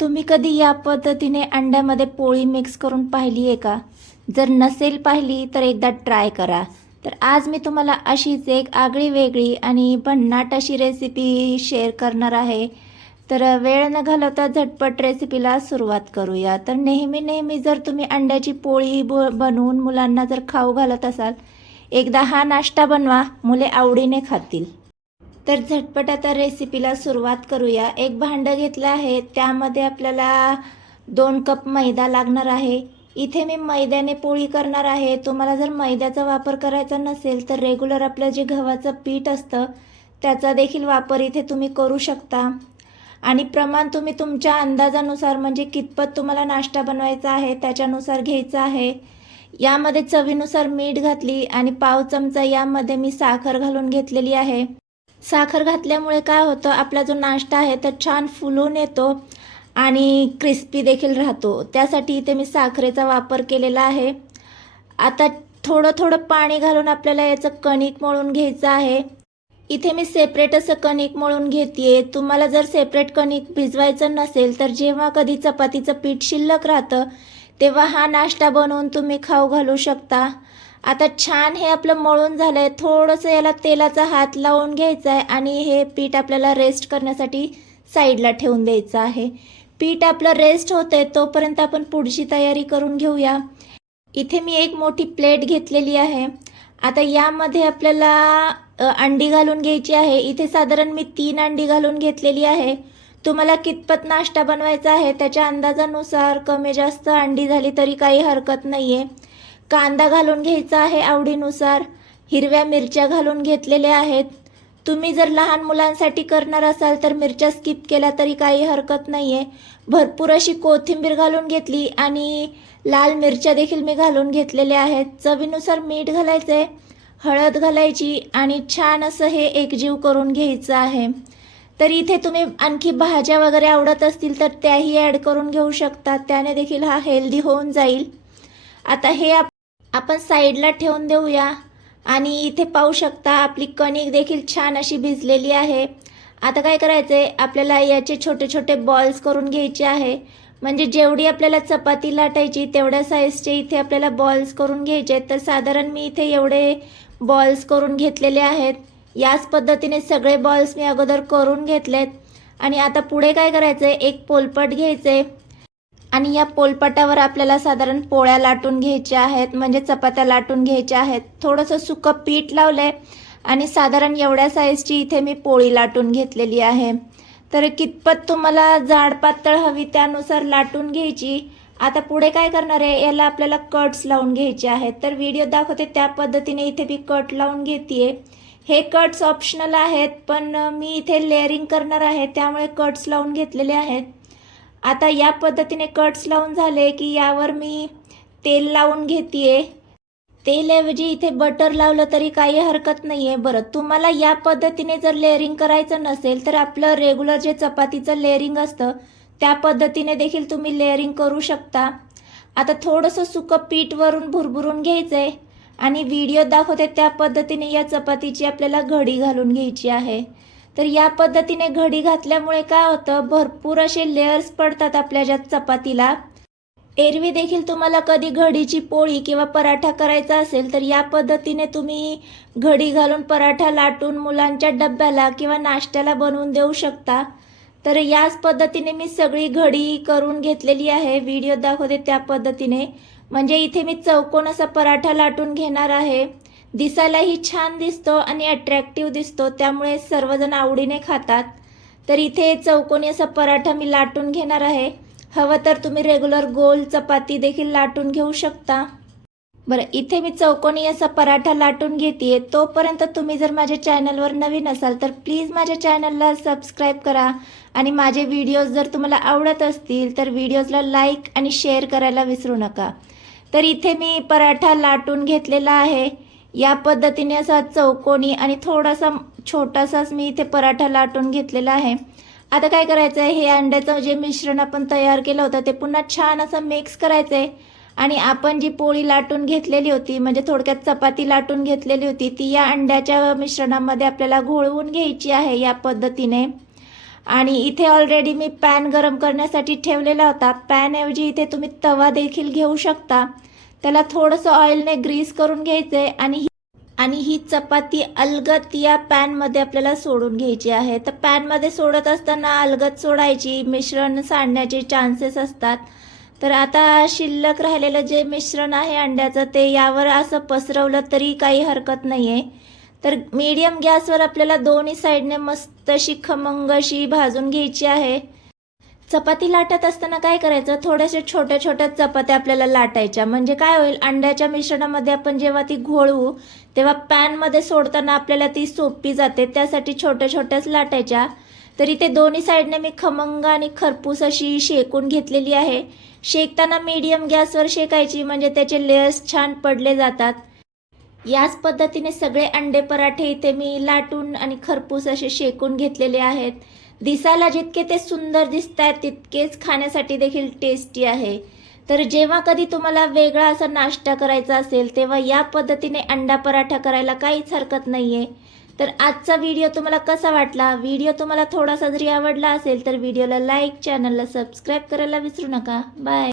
तुम्ही कधी या पद्धतीने अंड्यामध्ये पोळी मिक्स करून पाहिली आहे का? जर नसेल पाहिली तर एकदा ट्राय करा. तर आज मी तुम्हाला अशीच एक आगळी वेगळी आणि भन्नाट अशी रेसिपी शेअर करणार आहे. तर वेळ न घालवता झटपट रेसिपीला सुरुवात करूया. तर नेहमी नेहमी जर तुम्ही अंड्याची पोळी ब बनवून मुलांना जर खाऊ घालत असाल एकदा हा नाश्ता बनवा मुले आवडीने खातील. तर झटपट आता रेसिपीला सुरुवात करूया. एक भांडं घेतलं आहे. त्यामध्ये आपल्याला दोन कप मैदा लागणार आहे. इथे मी मैद्याने पोळी करणार आहे. तुम्हाला जर मैद्याचा वापर करायचा नसेल तर रेग्युलर आपलं जे गव्हाचं पीठ असतं त्याचा देखील वापर इथे तुम्ही करू शकता. आणि प्रमाण तुम्ही तुमच्या अंदाजानुसार म्हणजे कितपत तुम्हाला नाश्ता बनवायचा आहे त्याच्यानुसार घ्यायचं आहे. यामध्ये चवीनुसार मीठ घातली आणि पाव चमचा यामध्ये मी साखर घालून घेतलेली आहे. साखर घातल्यामुळे काय होतं आपला जो नाश्ता आहे तर छान फुलून येतो आणि क्रिस्पी देखील राहतो. त्यासाठी इथे मी साखरेचा वापर केलेला आहे. आता थोडं थोडं पाणी घालून आपल्याला याचं कणिक मळून घ्यायचं आहे. इथे मी सेपरेट असं कणिक मळून घेते तुम्हाला जर सेपरेट कणिक भिजवायचं नसेल तर जेव्हा कधी चपातीचं पीठ शिल्लक राहतं तेव्हा हा नाश्ता बनवून तुम्ही खाऊ घालू शकता. आता छान हे आपलं मळून झालं आहे थोडंसं याला तेलाचा हात लावून घ्यायचा आहे आणि हे पीठ आपल्याला रेस्ट करण्यासाठी साईडला ठेवून द्यायचं आहे. पीठ आपलं रेस्ट होतं आहे तोपर्यंत आपण पुढची तयारी करून घेऊया. इथे मी एक मोठी प्लेट घेतलेली आहे. आता यामध्ये आपल्याला अंडी घालून घ्यायची आहे. इथे साधारण मी तीन अंडी घालून घेतलेली आहे. तुम्हाला कितपत नाश्ता बनवायचा आहे त्याच्या अंदाजानुसार कमी जास्त अंडी झाली तरी काही हरकत नाही आहे कांदा घालून घ्यायचा आहे आवडीनुसार. हिरव्या मिरच्या घालून घेतलेल्या आहेत. तुम्ही जर लहान मुलांसाठी करणार असाल तर मिरच्या स्किप केल्या तरी काही हरकत नाही आहे भरपूर अशी कोथिंबीर घालून घेतली आणि लाल मिरच्या देखील मी घालून घेतलेल्या आहेत. चवीनुसार मीठ घालायचं आहे हळद घालायची आणि छान असं हे एकजीव करून घ्यायचं आहे. तर इथे तुम्ही आणखी भाज्या वगैरे आवडत असतील तर त्याही ॲड करून घेऊ शकता. त्याने देखील हा हेल्दी होऊन जाईल. आता हे आप आपण साईडला ठेवून देऊया. आणि इथे पाहू शकता आपली कणिक देखील छान अशी भिजलेली आहे. आता काय करायचं आहे आपल्याला याचे छोटे छोटे बॉल्स करून घ्यायचे आहे. म्हणजे जेवढी आपल्याला चपाती लाटायची तेवढ्या साईजचे इथे आपल्याला बॉल्स करून घ्यायचे आहेत. तर साधारण मी इथे एवढे बॉल्स करून घेतलेले आहेत. याच पद्धतीने सगळे बॉल्स मी अगोदर करून घेतलेत. आणि आता पुढे काय करायचं आहे एक पोलपट घ्यायचं आहे आणि या पोलपटावर आपल्याला साधारण पोळ्या लाटून घ्यायच्या आहेत म्हणजे चपात्या लाटून घ्यायच्या आहेत. थोडंसं सुकं पीठ लावलं आहे आणि साधारण एवढ्या साईजची इथे मी पोळी लाटून घेतलेली आहे. तर कितपत तुम्हाला जाड पातळ हवी त्यानुसार लाटून घ्यायची? आता पुढे काय करणार आहे? याला आपल्याला कट्स लावून घ्यायचे आहेत. तर व्हिडिओ दाखवते त्या पद्धतीने इथे मी कट लावून घेते हे कट्स ऑप्शनल आहेत पण मी इथे लेअरिंग करणार आहे त्यामुळे कट्स लावून घेतलेले आहेत. आता या पद्धतीने कट्स लावून झाले की यावर मी तेल लावून घेते तेलऐवजी इथे बटर लावलं तरी काही हरकत नाही आहे बरं तुम्हाला या पद्धतीने जर लेअरिंग करायचं नसेल तर आपलं रेग्युलर जे चपातीचं लेअरिंग असतं त्या पद्धतीने देखील तुम्ही लेअरिंग करू शकता. आता थोडंसं सुकं पीठवरून भुरभुरून घ्यायचं आहे आणि व्हिडिओ दाखवते त्या पद्धतीने या चपातीची आपल्याला घडी घालून घ्यायची आहे. तर या पद्धतीने घडी घातल्यामुळे काय होतं? भरपूर असे लेअर्स पडतात आपल्या ज्या चपातीला. एरवी देखील तुम्हाला कधी घडीची पोळी किंवा पराठा करायचा असेल तर या पद्धतीने तुम्ही घडी घालून पराठा लाटून मुलांच्या डब्याला किंवा नाश्त्याला बनवून देऊ शकता. तर याच पद्धतीने मी सगळी घडी करून घेतलेली आहे. व्हिडिओ दाखवते त्या पद्धतीने. म्हणजे इथे मी चौकोन असा पराठा लाटून घेणार आहे. दिसायलाही छान दिसतो आणि अट्रॅक्टिव्ह दिसतो. त्यामुळे सर्वजण आवडीने खातात. तर इथे चौकोनी असा पराठा मी लाटून घेणार आहे. हवं तर तुम्ही रेग्युलर गोल चपाती देखील लाटून घेऊ शकता. बरं इथे मी चौकोनी असा पराठा लाटून घेते तोपर्यंत तुम्ही जर माझ्या चॅनलवर नवीन असाल तर प्लीज माझ्या चॅनलला सबस्क्राईब करा. आणि माझे व्हिडिओज जर तुम्हाला आवडत असतील तर व्हिडिओजला लाईक आणि शेअर करायला विसरू नका. तर इथे मी पराठा लाटून घेतलेला आहे. या पद्धतीने असा चौकोनी आणि थोडासा छोटासाच मी इथे पराठा लाटून घेतलेला आहे. आता काय करायचं आहे हे अंड्याचं जे मिश्रण आपण तयार केलं होतं ते पुन्हा छान असं मिक्स करायचं आहे आणि आपण जी पोळी लाटून घेतलेली होती म्हणजे थोडक्यात चपाती लाटून घेतलेली होती ती या अंड्याच्या मिश्रणामध्ये आपल्याला घोळवून घ्यायची आहे या पद्धतीने. आणि इथे ऑलरेडी मी पॅन गरम करण्यासाठी ठेवलेला होता. पॅनऐवजी इथे तुम्ही तवा देखील घेऊ शकता. त्याला थोडंसं ऑइलने ग्रीस करून घ्यायचं आहे आणि आणि ही चपाती अलगत या पॅनमध्ये आपल्याला सोडून घ्यायची आहे. तर पॅनमध्ये सोडत असताना अलगत सोडायची मिश्रण सांडण्याचे चान्सेस असतात. तर आता शिल्लक राहिलेलं जे मिश्रण आहे अंड्याचं ते यावर असं पसरवलं तरी काही हरकत नाही आहे तर मीडियम गॅसवर आपल्याला दोन्ही साईडने मस्त अशी खमंग अशी भाजून घ्यायची आहे. चपाती लाटत असताना काय करायचं? थोड्याशा छोट्या छोट्या चपात्या आपल्याला लाटायच्या. म्हणजे काय होईल? अंड्याच्या मिश्रणामध्ये आपण जेव्हा ती घोळवू तेव्हा पॅनमध्ये सोडताना आपल्याला ती सोपी जाते. त्यासाठी छोट्या छोट्याच लाटायच्या. तरी ते दोन्ही साईडने मी खमंग आणि खरपूस अशी शेकून घेतलेली आहे. शेकताना मीडियम गॅसवर शेकायची म्हणजे त्याचे लेयर्स छान पडले जातात. याच पद्धतीने सगळे अंडे पराठे इथे मी लाटून आणि खरपूस असे शेकून घेतलेले आहेत. दिसायला जितके ते सुंदर दिसत आहेत तितकेच खाण्यासाठी देखील टेस्टी आहे. तर जेव्हा कधी तुम्हाला वेगळा असा नाश्ता करायचा असेल तेव्हा या पद्धतीने अंडा पराठा करायला काहीच हरकत नाही आहे तर आजचा व्हिडिओ तुम्हाला कसा वाटला? व्हिडिओ तुम्हाला थोडासा जरी आवडला असेल तर व्हिडिओला लाईक चॅनलला सबस्क्राईब करायला विसरू नका. बाय